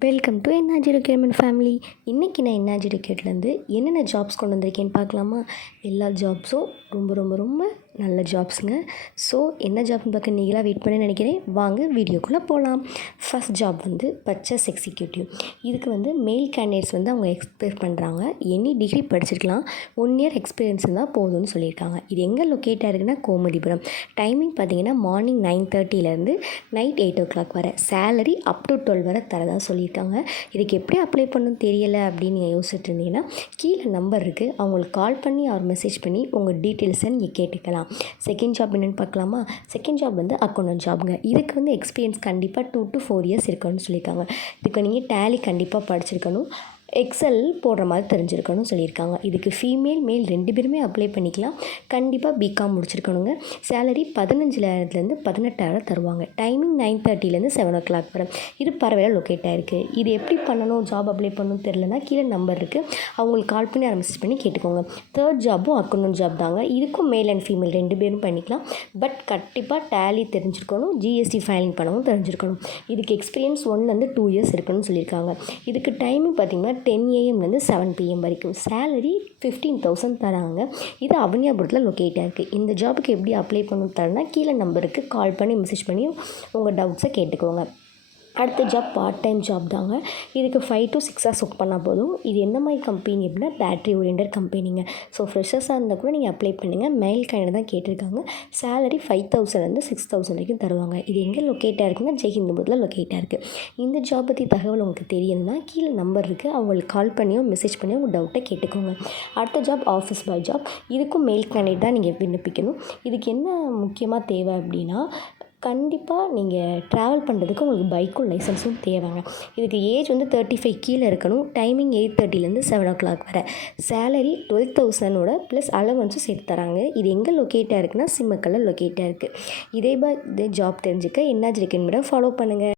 Welcome to NRG requirement family இன்றைக்கி நான் NRG ரெக்யூட்லேருந்து என்னென்ன ஜாப்ஸ் கொண்டு வந்திருக்கேன்னு பார்க்கலாமா? எல்லா ஜாப்ஸும் ரொம்ப ரொம்ப ரொம்ப நல்ல ஜாப்ஸுங்க ஸோ என்ன ஜாப்னு பார்க்க நீங்களாக வெயிட் பண்ண நினைக்கிறேன். வாங்க வீடியோக்குள்ளே போகலாம் ஃபஸ்ட் ஜாப் வந்து பர்ச்சஸ் எக்ஸிக்யூட்டிவ் இதுக்கு வந்து மெயில் கேண்டிடேட்ஸ் வந்து அவங்க எக்ஸ்பெக்ட் பண்ணுறாங்க எனி டிகிரி படிச்சிருக்கலாம். ஒன் இயர் எக்ஸ்பீரியன்ஸ் இருந்தால் போதும்னு சொல்லியிருக்காங்க. இது எங்கே லொக்கேட்டாக இருக்குன்னா கோமதிபுரம். டைமிங் பார்த்தீங்கன்னா மார்னிங் நைன் தேர்ட்டிலேருந்து நைட் எயிட் ஓ கிளாக் வர. சேலரி அப் டு டுவெல் வரை தரதாக சொல்லியிருக்காங்க. இதுக்கு எப்படி அப்ளை பண்ணணும் தெரியலை அப்படின்னு நீங்கள் யோசிச்சுட்டு இருந்தீங்கன்னா கீழே நம்பர் இருக்குது அவங்களுக்கு கால் பண்ணி அவர் மெசேஜ் பண்ணி உங்கள் டீட்டெயில்ஸை நீங்கள் கேட்டுக்கலாம். செகண்ட் ஜாப் என்னென்னு பார்க்கலாமா? செகண்ட் ஜாப் வந்து அக்கௌண்டன்ட் ஜாப்ங்க இதுக்கு வந்து எக்ஸ்பீரியன்ஸ் கண்டிப்பாக டூ டு ஃபோர் இயர்ஸ் இருக்கணும்னு சொல்லியிருக்காங்க. இதுக்கு நீங்கள் டேலி கண்டிப்பாக படிச்சிருக்கணும். எக்ஸல் போடுற மாதிரி தெரிஞ்சிருக்கணும்னு சொல்லியிருக்காங்க. இதுக்கு ஃபீமேல் மேல் ரெண்டு பேருமே அப்ளை பண்ணிக்கலாம். கண்டிப்பாக பிகாம் முடிச்சிருக்கணுங்க. சேலரி பதினஞ்சாயிரத்துலேருந்து பதினெட்டாயிரம் தருவாங்க. டைமிங் நைன் தேர்ட்டிலேருந்து செவன் ஓ கிளாக் வரும் இது பரவாயில்ல லொக்கேட் ஆகிருக்கு இது எப்படி பண்ணணும் ஜாப் அப்ளை பண்ணணும் தெரிலனா கீழே நம்பர் இருக்குது அவங்களுக்கு கால் பண்ணி அதை மெசேஜ் பண்ணி கேட்டுக்கோங்க. தேர்ட் ஜாப்பும் அக்கௌண்ட் ஜாப் தாங்க. இதுக்கும் மேல் அண்ட் ஃபீமேல் ரெண்டு பேரும் பண்ணிக்கலாம். பட் கண்டிப்பாக டேலி தெரிஞ்சிருக்கணும். ஜிஎஸ்டி ஃபைலிங் பண்ணவும் தெரிஞ்சிருக்கணும். இதுக்கு எக்ஸ்பீரியன்ஸ் ஒன்லேருந்து டூ இயர்ஸ் இருக்கணும்னு சொல்லியிருக்காங்க. இதுக்கு டைமிங் பார்த்திங்கன்னா டென் ஏஎம்லேருந்து செவன் பிஎம் வரைக்கும். சேலரி ஃபிஃப்டீன் தௌசண்ட் தராங்க. இது அவனியாபுரத்தில் லொக்கேட்டாக இருக்குது இந்த ஜாபுக்கு எப்படி அப்ளை பண்ணணும் தரேன்னா கீழே நம்பருக்கு கால் பண்ணி மெசேஜ் பண்ணி உங்கள் டவுட்ஸை கேட்டுக்கோங்க. அடுத்த ஜாப் பார்ட் டைம் ஜாப் தாங்க. இதுக்கு five to six hours work பண்ணால் போதும். இது எந்த மாதிரி கம்பெனி அப்படின்னா பேட்ரி ஓரியன்ட் கம்பெனிங்க ஸோ ஃப்ரெஷர்ஸாக இருந்தால் கூட நீங்கள் அப்ளை பண்ணுங்கள் மெயில் கைண்டில் தான் கேட்டிருக்காங்க. சேலரி ஃபைவ் தௌசண்ட்லேருந்து சிக்ஸ் தௌசண்ட் வரைக்கும் தருவாங்க. இது எங்கே லொக்கேட்டாக இருக்குன்னா ஜெய்ஹிந்துபுரத்தில் லொக்கேட்டாக இருக்குது இந்த ஜாப் பற்றி தகவல் உங்களுக்கு தெரியணும்னா கீழே நம்பர் இருக்குது அவங்களுக்கு கால் பண்ணியோ மெசேஜ் பண்ணியோ உங்கள் டவுட்டை கேட்டுக்கோங்க. அடுத்த ஜாப் ஆஃபீஸ் பாய் ஜாப் இதுக்கும் மெயில் கேண்டிடேட் தான் நீங்கள் விண்ணப்பிக்கணும். இதுக்கு என்ன முக்கியமாக தேவை அப்படின்னா கண்டிப்பாக நீங்கள் ட்ராவல் பண்ணுறதுக்கு உங்களுக்கு பைக்கும் லைசன்ஸும் தேவைங்க. இதுக்கு ஏஜ் வந்து தேர்ட்டி ஃபைவ் கீழே இருக்கணும். டைமிங் எயிட் தேர்ட்டிலேருந்து செவன் ஓ கிளாக் வர. சேலரி டுவெல் தௌசண்டோட ப்ளஸ் அலவன்ஸும் சேர்த்து தராங்க. இது எங்கே லொக்கேட்டாக இருக்குன்னா சிம்மக்கல்ல லொக்கேட்டாக இருக்குது இதே பா இதே ஜாப் தெரிஞ்சுக்க என்ன இருக்குன்னு ஃபாலோ பண்ணுங்கள்